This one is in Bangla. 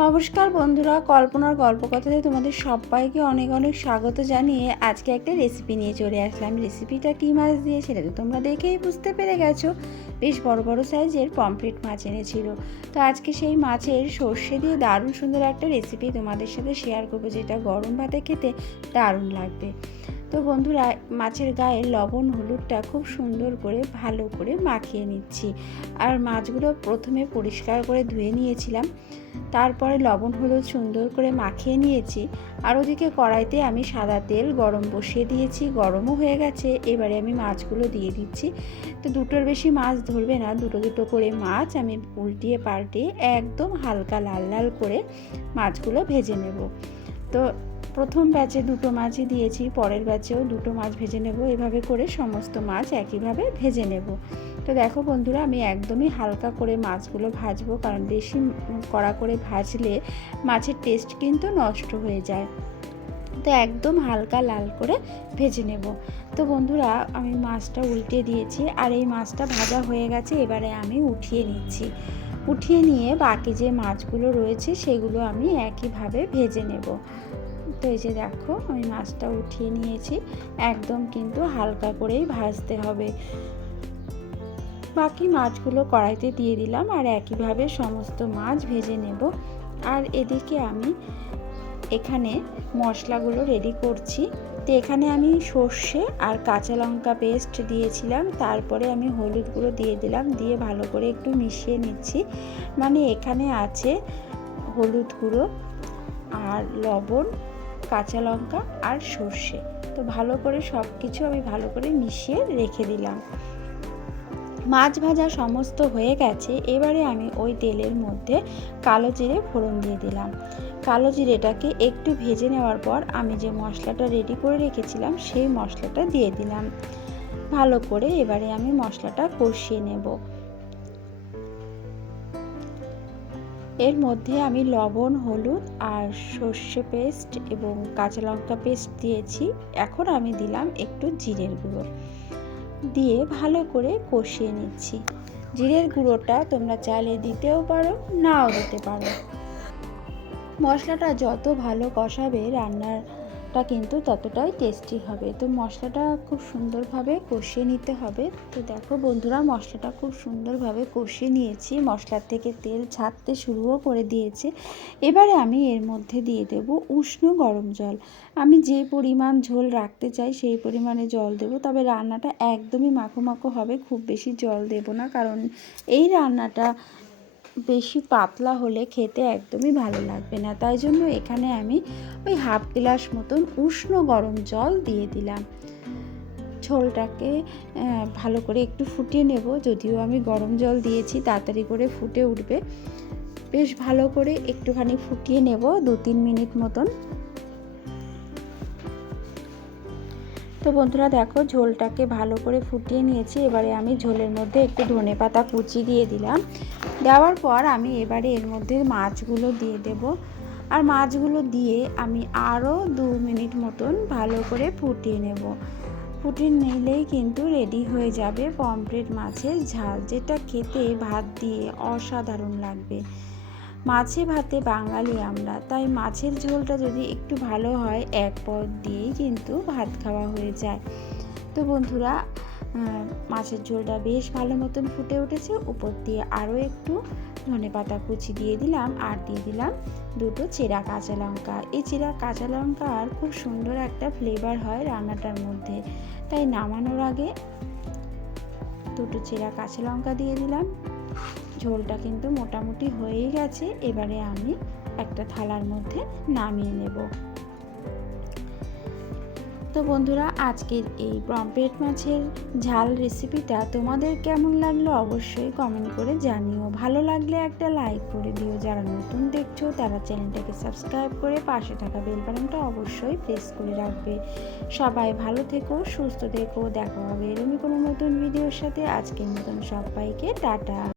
নমস্কার বন্ধুরা, কল্পনার গল্প কথাতে তোমাদের সবাইকে অনেক অনেক স্বাগত জানিয়ে আজকে একটা রেসিপি নিয়ে চলে আসলাম। রেসিপিটা কী মাছ দিয়ে সেটা তো তোমরা দেখেই বুঝতে পেরে গেছো। বেশ বড় বড় সাইজের পমফ্রেট মাছ এনেছিল। তো আজকে সেই মাছের সর্ষে দিয়ে দারুণ সুন্দর একটা রেসিপি তোমাদের সাথে শেয়ার করব, যেটা গরম ভাতে খেতে দারুণ লাগবে। তো বন্ধুরা, মাছের গায়ে লবণ হলুদটা খুব সুন্দর করে ভালো করে মাখিয়ে নিচ্ছি। আর মাছগুলো প্রথমে পরিষ্কার করে ধুয়ে নিয়েছিলাম। তারপরে লবণ, হলুদ সুন্দর করে মাখিয়ে নিয়েছি। আর ওদিকে কড়াইতে আমি সাদা তেল গরম বসিয়ে দিয়েছি, গরমও হয়ে গেছে। এবারে আমি মাছগুলো দিয়ে দিচ্ছি। তো দুটোর বেশি মাছ ধরবে না, দুটো দুটো করে মাছ আমি উল্টিয়ে পাল্টিয়ে একদম হালকা লাল লাল করে মাছগুলো ভেজে নেব। তো প্রথম ব্যাচে দুটো মাছই দিয়েছি, পরের ব্যাচেও দুটো মাছ ভেজে নেব। এভাবে করে সমস্ত মাছ একইভাবে ভেজে নেব। তো দেখো বন্ধুরা, আমি একদমই হালকা করে মাছগুলো ভাজবো, কারণ বেশি কড়া করে ভাজলে মাছের টেস্ট কিন্তু নষ্ট হয়ে যায়। তো একদম হালকা লাল করে ভেজে নেব। তো বন্ধুরা, আমি মাছটা উল্টে দিয়েছি, আর এই মাছটা ভাজা হয়ে গেছে, এবারে আমি উঠিয়ে নিচ্ছি। উঠিয়ে নিয়ে বাকি যে মাছগুলো রয়েছে, সেগুলো আমি একইভাবে ভেজে নেব। তো এই যে দেখো, আমি মাছটা উঠিয়ে নিয়েছি। একদম কিন্তু হালকা করেই ভাজতে হবে। বাকি মাছগুলো কড়াইতে দিয়ে দিলাম আর একইভাবে সমস্ত মাছ ভেজে নেব। আর এদিকে আমি এখানে মশলাগুলো রেডি করছি। তো এখানে আমি সর্ষে আর কাঁচা লঙ্কা পেস্ট দিয়েছিলাম। তারপরে আমি হলুদ গুঁড়ো দিয়ে দিলাম। দিয়ে ভালো করে একটু মিশিয়ে নিচ্ছি। মানে এখানে আছে হলুদ গুঁড়ো আর লবণ কাঁচা লঙ্কা আর সর্ষে। তো ভালো করে সব কিছু আমি ভালো করে মিশিয়ে রেখে দিলাম। মাছ ভাজা সমস্ত হয়ে গেছে, এবারে আমি ওই তেলের মধ্যে কালো জিরে ফোড়ন দিয়ে দিলাম। কালো জিরেটাকে একটু ভেজে নেওয়ার পর আমি যে মশলাটা রেডি করে রেখেছিলাম, সেই মশলাটা দিয়ে দিলাম। ভালো করে এবারে আমি মশলাটা কষিয়ে নেব। এর মধ্যে আমি লবণ, হলুদ আর সর্ষে পেস্ট এবং কাঁচা লঙ্কা পেস্ট দিয়েছি। এখন আমি দিলাম একটু জিরের গুঁড়ো। দিয়ে ভালো করে কষিয়ে নিচ্ছি। জিরের গুঁড়োটা তোমরা চাইলে দিতেও পারো, নাও দিতে পারো। মশলাটা যত ভালো কষাবে রান্নাটা কিন্তু ততটাই টেস্টি হবে। তো মশলাটা খুব সুন্দরভাবে কষিয়ে নিতে হবে। তো দেখো বন্ধুরা, মশলাটা খুব সুন্দরভাবে কষিয়ে নিয়েছি। মশলার থেকে তেল ছাড়তে শুরুও করে দিয়েছে। এবারে আমি এর মধ্যে দিয়ে দেব উষ্ণ গরম জল। আমি যে পরিমাণ ঝোল রাখতে চাই সেই পরিমাণে জল দেব। তবে রান্নাটা একদমই মাখো মাখো হবে, খুব বেশি জল দেব না। কারণ এই রান্নাটা বেশি পাতলা হলে খেতে একদমই ভালো লাগবে না। তাই জন্য এখানে আমি ওই হাফ গ্লাস মতন উষ্ণ গরম জল দিয়ে দিলাম। ঝোলটাকে ভালো করে একটু ফুটিয়ে নেব। যদিও আমি গরম জল দিয়েছি, তাড়াতাড়ি করে ফুটে উঠবে। বেশ ভালো করে একটুখানি ফুটিয়ে নেব দু তিন মিনিট মতন। তো বন্ধুরা দেখো ঝোলটাকে ভালো করে ফুটিয়ে নিয়েছি। এবারে আমি ঝোলের মধ্যে একটু ধনে পাতা কুচি দিয়ে দিলাম। দেওয়ার পর আমি এবারে এর মধ্যে মাছগুলো দিয়ে দেব। আর মাছগুলো দিয়ে আমি আরও দু মিনিট মতন ভালো করে ফুটিয়ে নেব। ফুটিয়ে নিলেই কিন্তু রেডি হয়ে যাবে পমফ্রেট মাছের ঝাল, যেটা খেতে ভাত দিয়ে অসাধারণ লাগবে। মাছে ভাতে বাঙালি আমরা, তাই মাছের ঝোলটা যদি একটু ভালো হয়, এক পদ দিয়েই কিন্তু ভাত খাওয়া হয়ে যায়। তো বন্ধুরা মাছের ঝোলটা বেশ ভালো মতন ফুটে উঠেছে। উপর দিয়ে আরও একটু ধনে পাতা কুচি দিয়ে দিলাম আর দিয়ে দিলাম দুটো চেরা কাঁচা লঙ্কা। এই চেরা কাঁচা লঙ্কার খুব সুন্দর একটা ফ্লেভার হয় রান্নাটার মধ্যে, তাই নামানোর আগে দুটো চেরা কাঁচা লঙ্কা দিয়ে দিলাম। ঝোলটা কিন্তু মোটামুটি হয়েই গেছে। এবারে আমি একটা থালার মধ্যে নামিয়ে নেব। তো বন্ধুরা, আজকের এই পম্পেট মাছের ঝাল রেসিপিটা তোমাদের কেমন লাগল অবশ্যই কমেন্ট করে জানিও। ভালো লাগলে একটা লাইক করে দিও। যারা নতুন দেখছ, তারা চ্যানেলটাকে সাবস্ক্রাইব করে পাশে থাকা বেল অবশ্যই প্রেস করে রাখবে। সবাই ভালো থেকো, সুস্থ থেকো। দেখা হবে এরকমই কোনো নতুন ভিডিওর সাথে। আজকের মতন সবাইকে টাটা।